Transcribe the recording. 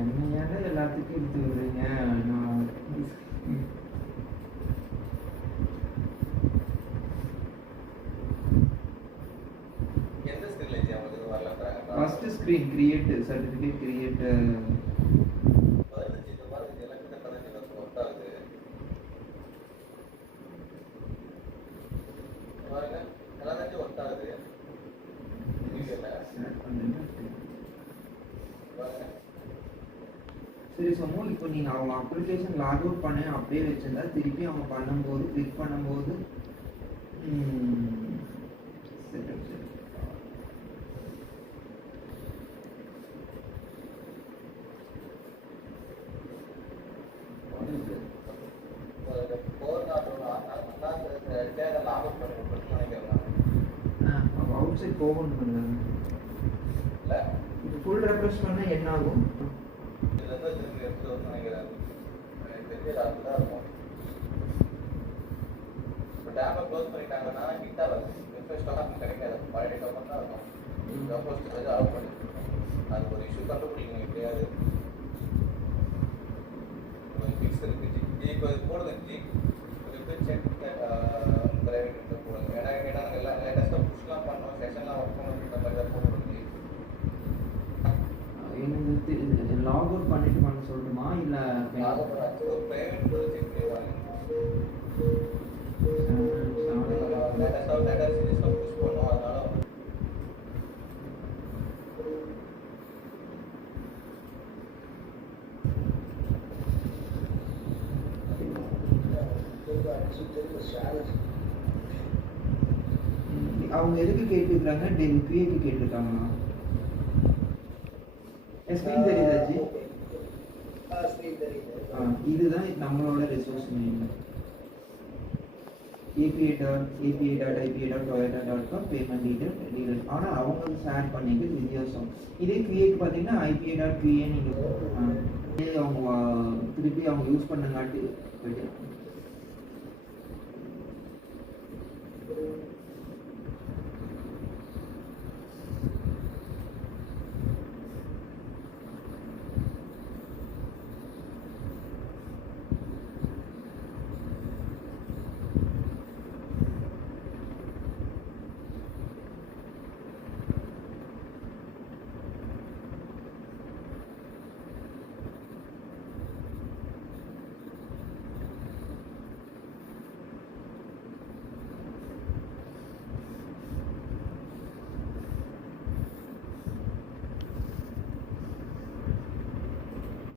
என்னையால எல்லாத்துக்கும் எடுத்து விடுறீங்க. நான் எந்த ஸ்கிரீன்ல வச்சு அவங்களுக்கு வரல first screen create certificate create பதினஞ்சு பாருங்க எல்லாமே 15 வருஷம் ஒர்க் ஆகுது பாருங்க எல்லாமே ஒர்க் ஆகுது சரி சமோ இப்போ நீங்கள் அவங்க அப்ளிகேஷன் லாக் அவுட் பண்ணி அப்படியே வச்சிருந்தா திருப்பி அவங்க பண்ணும்போது கிளிக் பண்ணும்போது சரி சரி அவுட் சைட் கோவன் பண்ணுங்க. இது ஃபுல் ரெஃப்ரெஷ் பண்ணா என்ன ஆகும்? டேப்பை க்ளோஸ் பண்ணிட்டாங்கன்னா கிட்ட வரும் ரெஃப்ரெஷ் டோக்கன் கிடைக்காது பழைய டோக்கன் தான் இருக்கும் ரெஃப்ரெஷ் ஆஃப் பண்ணி அது ஒரு இஷ்யூ கண்டுபிடிக்கணும் எப்படியாவது ஃபிக்ஸ் இருக்கு இப்போ இது போடுது ஜி செக் பிரைவேட் போடுங்க ஏன்னா எல்லாம் லேட்டஸ்ட்டாக புஷ்லாம் பண்ணோம் செஷன்லாம் ஒர்க் பண்ணணும் இந்த மாதிரி தான் போடுறது எனக்கு லாக் அவுட் பண்ணிட்டு பண்ண சொல்லட்டுமா இல்லை லாக் அவுட் பண்ணி ஒரு பிரைவேட் செக் பண்ணுவாங்க லேட்டஸ்ட்டாக சீரிஸ்லாம் புஷ் பண்ணோம் அதனால அவங்க எதுக்கு கேட்டுருக்காங்க? கிரியேக்கு கேட்டிருக்காங்களா? ஸ்க்ரீன் தெரியுதாச்சு? இதுதான் நம்மளோட resource main api.toyota.com payment detail. ஆனால் அவங்க ஷேர் பண்ணிட்டு வித்தியாசம். இதே கிரியேட் பார்த்தீங்கன்னா ipa.pa நீங்கள் அவங்க திருப்பி அவங்க யூஸ் பண்ணங்காட்டி போயிட்டு